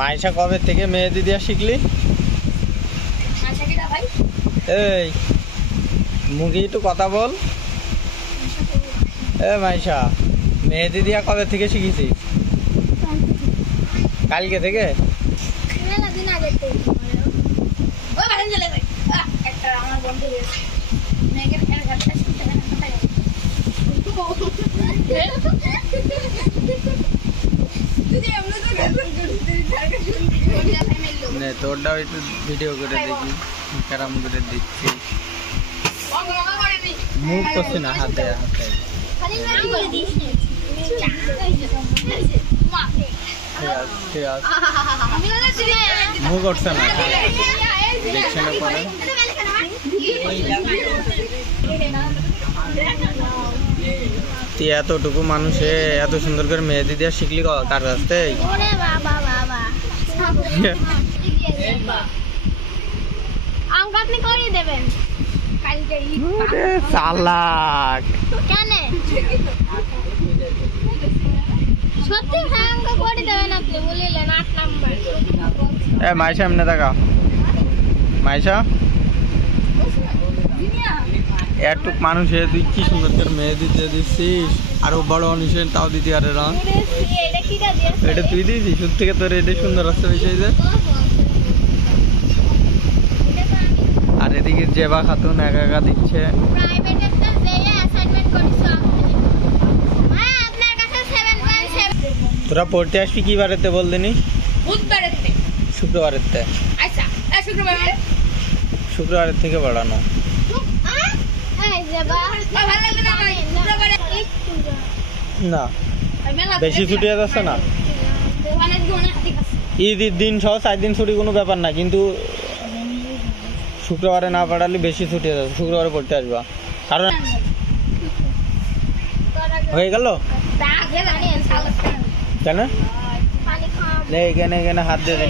মাইশা কবে থেকে মেহেদি দিয়া শিখলি? এই মুখে একটু কথা বল। এ মাইশা, মেহেদি দিয়া কবে থেকে শিখেছিস? কালকে থেকে? তোরটাও একটু ভিডিও করে দেখি কেরাম করে দিচ্ছি। মুখ করছি না, হাতে হাতে মুখ করছে না, দেখছে না পরে। তুই এতটুকু মানুষে এত সুন্দর করে মেহেদি দিয়া শিখলি কার কাছ থেকে? চালাক কেন সত্যি আমাকে করে দেবেন আপনি বলিলেন 8 নাম্বার। এ মাইশা এমনি তাকাও। মাইশা এতটুক মানুষে তুই কি সুন্দর করে মেহেদি দিয়ে দিচ্ছিস, আরো বড় অনুষ্ঠান তাও দিতে আরে রং এটা তুই দিয়েছিস? সত্যি থেকে তোর এটা সুন্দর আসছে বিষয় যে। আর এদিকে জেবা খাতুন একা একা দিচ্ছে। তোরা পড়তে আসবি কি বারেতে বল দিনি? শুক্রবারের থেকে। শুক্রবারের থেকে বাড়ানো না, বেশি ছুটি যাচ্ছে না। ঈদের দিন সহ 4 দিন ছুটি কোনো ব্যাপার না, কিন্তু শুক্রবারে না পাঠালে বেশি ছুটি যাচ্ছে। শুক্রবারে পড়তে আসবা, কারণ হয়ে গেল কেন এখানে এখানে হাত দিয়ে দেন।